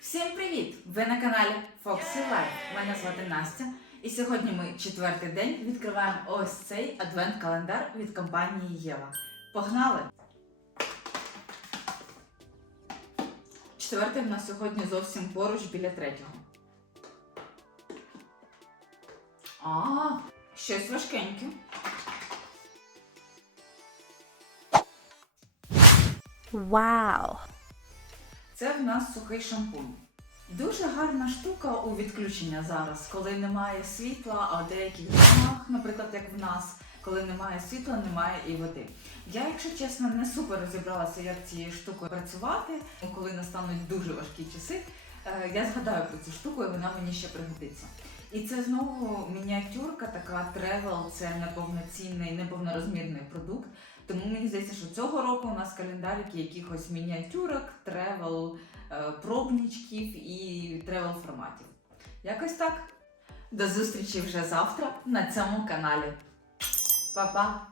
Всім привіт! Ви на каналі Foxy Life. Мене звати Настя. І сьогодні ми четвертий день відкриваємо ось цей адвент-календар від компанії Єва. Погнали! Четвертий в нас сьогодні зовсім поруч біля третього. А, щось важкеньке. Вау! Це в нас сухий шампунь. Дуже гарна штука у відключення зараз, коли немає світла, а в деяких домах, наприклад, як в нас, коли немає світла, немає і води. Я, якщо чесно, не супер розібралася, як цією штукою працювати. Коли настануть дуже важкі часи, е, я згадаю про цю штуку, і вона мені ще пригодиться. І це знову мініатюрка, така тревел, це неповноцінний, неповнорозмірний продукт. Тому мені здається, що цього року у нас календарики якихось мініатюрок, тревел, пробнічків і тревел форматів. Якось так. До зустрічі вже завтра на цьому каналі. Па-па!